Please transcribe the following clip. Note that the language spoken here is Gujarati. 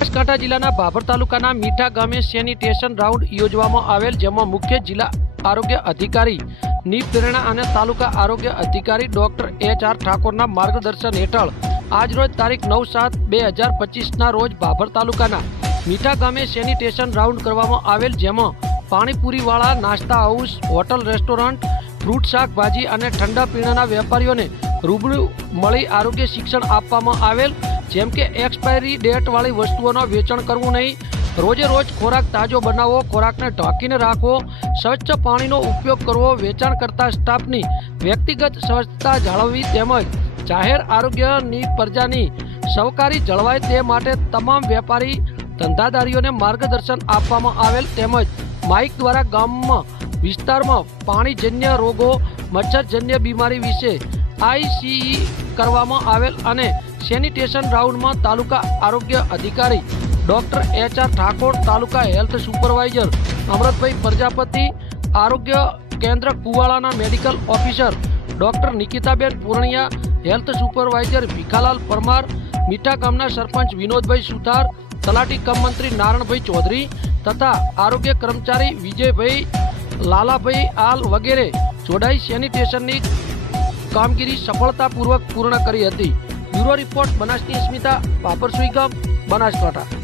બનાસકાંઠા જિલ્લાના ભાભર તાલુકાના મીઠા ગામે સેનિટેશન રાઉન્ડ યોજવામાં આવેલ, જેમાં મુખ્ય જિલ્લા આરોગ્ય અધિકારી ની પ્રેરણા અને તાલુકા આરોગ્ય અધિકારી ડોક્ટર એચ આર ઠાકોરના માર્ગદર્શન હેઠળ આજરોજ તારીખ નવ સાત બે હજાર પચીસના રોજ ભાભર તાલુકાના મીઠા ગામે સેનિટેશન રાઉન્ડ કરવામાં આવેલ, જેમાં પાણીપુરીવાળા નાસ્તા હાઉસ, હોટલ, રેસ્ટોરન્ટ, ફ્રૂટ શાકભાજી અને ઠંડા પીણાના વેપારીઓને રૂબરૂ મળી આરોગ્ય શિક્ષણ આપવામાં આવેલ, જેમ કે એક્સપાયરી ડેટવાળી વસ્તુઓનો વેચાણ કરવું નહીં. રોજે રોજ ખોરાક તાજો બનાવવો ખોરાકને ઢાંકીને રાખવો, સ્વચ્છ પાણીનો ઉપયોગ કરવો, વેચાણ કરતા સ્ટાફની વ્યક્તિગત સ્વચ્છતા જાળવવી તેમજ જાહેર આરોગ્યની પ્રજાની સહકારી જળવાય તે માટે તમામ વેપારી ધંધાદારીઓને માર્ગદર્શન આપવામાં આવેલ તેમજ માઇક દ્વારા ગામમાં વિસ્તારમાં પાણીજન્ય રોગો, મચ્છરજન્ય બીમારી વિશે આઈસીઈ કરવામાં આવેલ અને સેનિટેશન રાઉન્ડમાં તાલુકા આરોગ્ય અધિકારી ડોક્ટર એચ આર ઠાકોર, તાલુકા હેલ્થ સુપરવાઇઝર અમૃતભાઈ પ્રજાપતિ, આરોગ્ય કેન્દ્ર કુવાડાના medical officer doctor Nikitaben Purniya, health supervisor Bhikhalal Parmar, Mitha ગામના સરપંચ વિનોદભાઈ સુથાર, તલાટી કમ મંત્રી નારણભાઈ ચૌધરી તથા આરોગ્ય કર્મચારી વિજયભાઈ લાલાભાઈ આલ વગેરે જોડાઈ સેનિટેશનની કામગીરી સફળતાપૂર્વક પૂર્ણ કરી હતી. બ્યુરો રિપોર્ટ બનાસની સ્મિતા પાપરસુઈ ગામ બનાસકાંઠા.